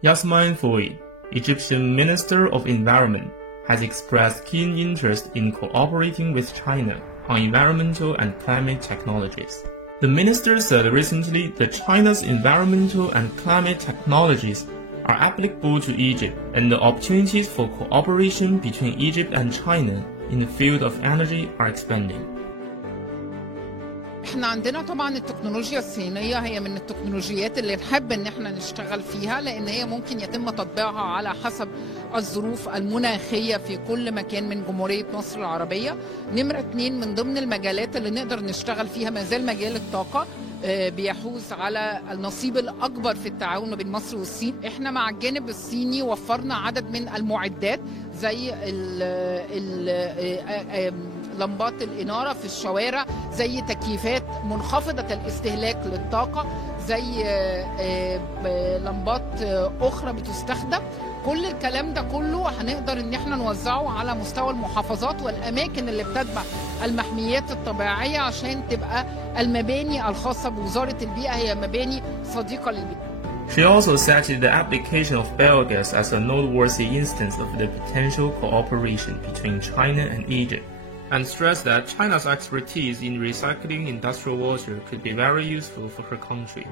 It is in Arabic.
Yasmin Foy, Egyptian Minister of Environment, has expressed keen interest in cooperating with China on environmental and climate technologies. The minister said recently that China's environmental and climate technologies are applicable to Egypt, and the opportunities for cooperation between Egypt and China in the field of energy are expanding. احنا عندنا طبعا التكنولوجيا الصينية هي من التكنولوجيات اللي نحب ان احنا نشتغل فيها، لان هي ممكن يتم تطبيقها على حسب الظروف المناخية في كل مكان من جمهورية مصر العربية. نمرة 2 من ضمن المجالات اللي نقدر نشتغل فيها ما زال مجال الطاقة، بيحوز على النصيب الأكبر في التعاون بين مصر والصين. احنا مع الجانب الصيني وفرنا عدد من المعدات زي لمبات الإنارة في الشوارع، زي تكييفات منخفضة الاستهلاك للطاقة، زي لمبات أخرى بتستخدم. كل الكلام ده كله هنقدر ان احنا نوزعه على مستوى المحافظات والاماكن اللي بتتبع المحميات الطبيعية، عشان تبقى المباني الخاصة بوزارة البيئة هي مباني صديقة للبيئة. She also cited the application of biogas as a noteworthy instance of the potential cooperation between China and Egypt, and stressed that China's expertise in recycling industrial water could be very useful for her country.